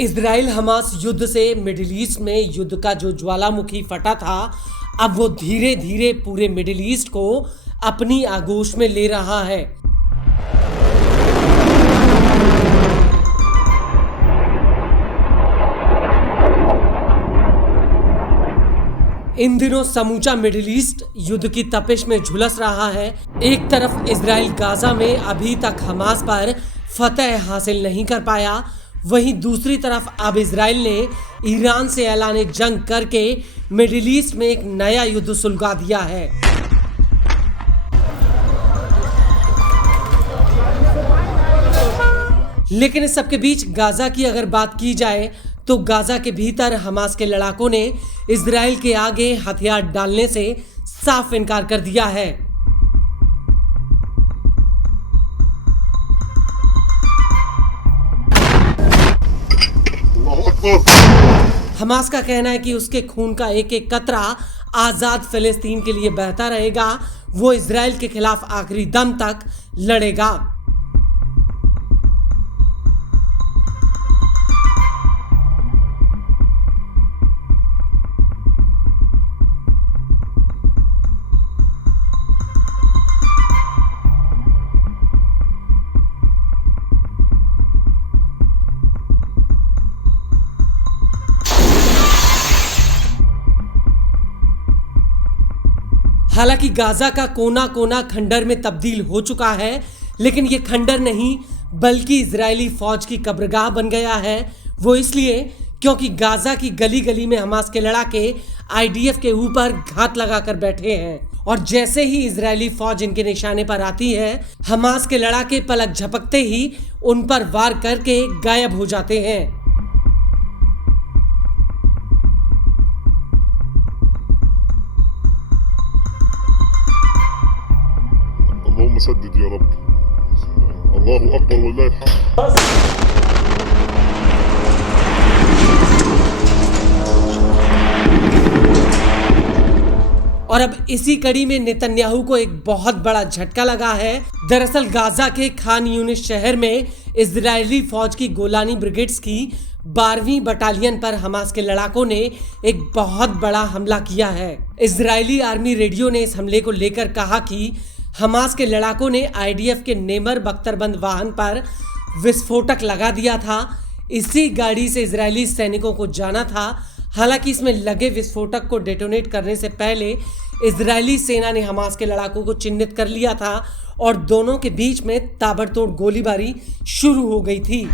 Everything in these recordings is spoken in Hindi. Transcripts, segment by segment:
इजराइल हमास युद्ध से मिडिल ईस्ट में युद्ध का जो ज्वालामुखी फटा था, अब वो धीरे धीरे पूरे मिडिल ईस्ट को अपनी आगोश में ले रहा है। इन दिनों समूचा मिडिल ईस्ट युद्ध की तपिश में झुलस रहा है। एक तरफ इजराइल गाजा में अभी तक हमास पर फतह हासिल नहीं कर पाया, वहीं दूसरी तरफ अब इजराइल ने ईरान से ऐलाने जंग करके मिडिल ईस्ट में एक नया युद्ध सुलगा दिया है। लेकिन इस सबके बीच गाजा की अगर बात की जाए तो गाजा के भीतर हमास के लड़ाकों ने इजराइल के आगे हथियार डालने से साफ इनकार कर दिया है। हमास का कहना है कि उसके खून का एक एक कतरा आजाद फिलिस्तीन के लिए बहता रहेगा। वो इजराइल के खिलाफ आखिरी दम तक लड़ेगा। हालांकि गाजा का कोना कोना खंडर में तब्दील हो चुका है, लेकिन ये खंडर नहीं बल्कि इजरायली फौज की कब्रगाह बन गया है। वो इसलिए क्योंकि गाजा की गली गली में हमास के लड़ाके आईडीएफ के ऊपर घात लगाकर बैठे हैं और जैसे ही इजरायली फौज इनके निशाने पर आती है, हमास के लड़ाके पलक झपकते ही उन पर वार करके गायब हो जाते हैं। सद्दिद या रब, अल्लाहु अकबर वल्लाहि अलहम्द। और अब इसी कड़ी में नेतन्याहू को एक बहुत बड़ा झटका लगा है। दरअसल गाजा के खान यूनिस शहर में इजरायली फौज की गोलानी ब्रिगेड्स की 12वीं बटालियन पर हमास के लड़ाकों ने एक बहुत बड़ा हमला किया है। इजरायली आर्मी रेडियो ने इस हमले को लेकर कहा कि हमास के लड़ाकों ने आईडीएफ के नेमर बख्तरबंद वाहन पर विस्फोटक लगा दिया था। इसी गाड़ी से इजरायली सैनिकों को जाना था। हालांकि इसमें लगे विस्फोटक को डेटोनेट करने से पहले इजरायली सेना ने हमास के लड़ाकों को चिन्हित कर लिया था और दोनों के बीच में ताबड़तोड़ गोलीबारी शुरू हो गई थी।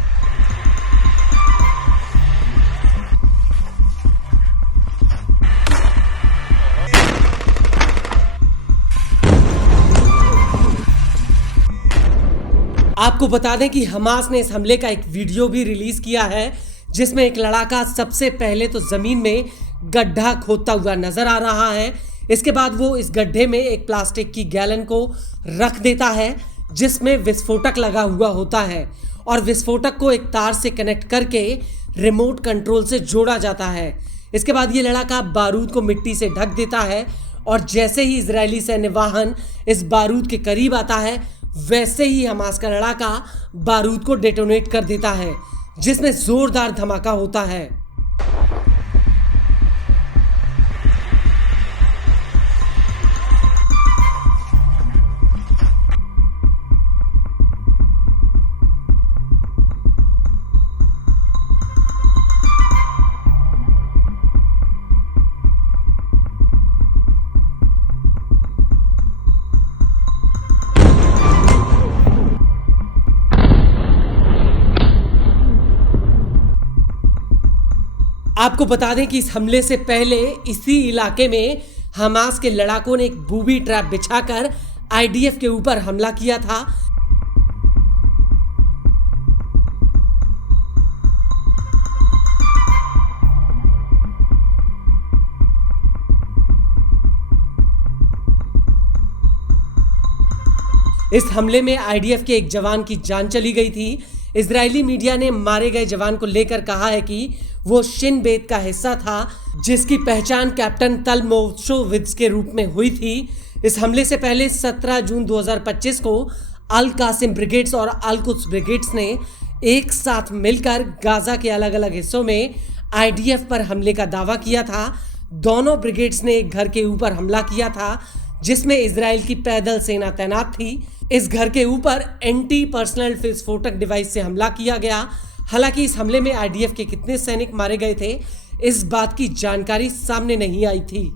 आपको बता दें कि हमास ने इस हमले का एक वीडियो भी रिलीज किया है, जिसमें एक लड़ाका सबसे पहले तो जमीन में गड्ढा खोदता हुआ नजर आ रहा है। इसके बाद वो इस गड्ढे में एक प्लास्टिक की गैलन को रख देता है जिसमें विस्फोटक लगा हुआ होता है और विस्फोटक को एक तार से कनेक्ट करके रिमोट कंट्रोल से जोड़ा जाता है। इसके बाद ये लड़ाका बारूद को मिट्टी से ढक देता है और जैसे ही इजरायली सैन्य वाहन इस बारूद के करीब आता है, वैसे ही हमास का लड़ाका बारूद को डेटोनेट कर देता है, जिसमें जोरदार धमाका होता है। आपको बता दें कि इस हमले से पहले इसी इलाके में हमास के लड़ाकों ने एक बूबी ट्रैप बिछाकर आईडीएफ के ऊपर हमला किया था। इस हमले में आईडीएफ के एक जवान की जान चली गई थी। इजरायली मीडिया ने मारे गए जवान को लेकर कहा है कि वो शिन बेत का हिस्सा था, जिसकी पहचान कैप्टन तल मोशोविट्ज के रूप में हुई थी। इस हमले से पहले 17 जून 2025 को अल कासिम ब्रिगेड्स और अल कुद्स ब्रिगेड्स ने एक साथ मिलकर गाजा के अलग अलग हिस्सों में आईडीएफ पर हमले का दावा किया था। दोनों ब्रिगेड्स ने एक घर के ऊपर हमला किया था जिसमें इजराइल की पैदल सेना तैनात थी। इस घर के ऊपर एंटी पर्सनल विस्फोटक डिवाइस से हमला किया गया। हालांकि इस हमले में आईडीएफ के कितने सैनिक मारे गए थे, इस बात की जानकारी सामने नहीं आई थी।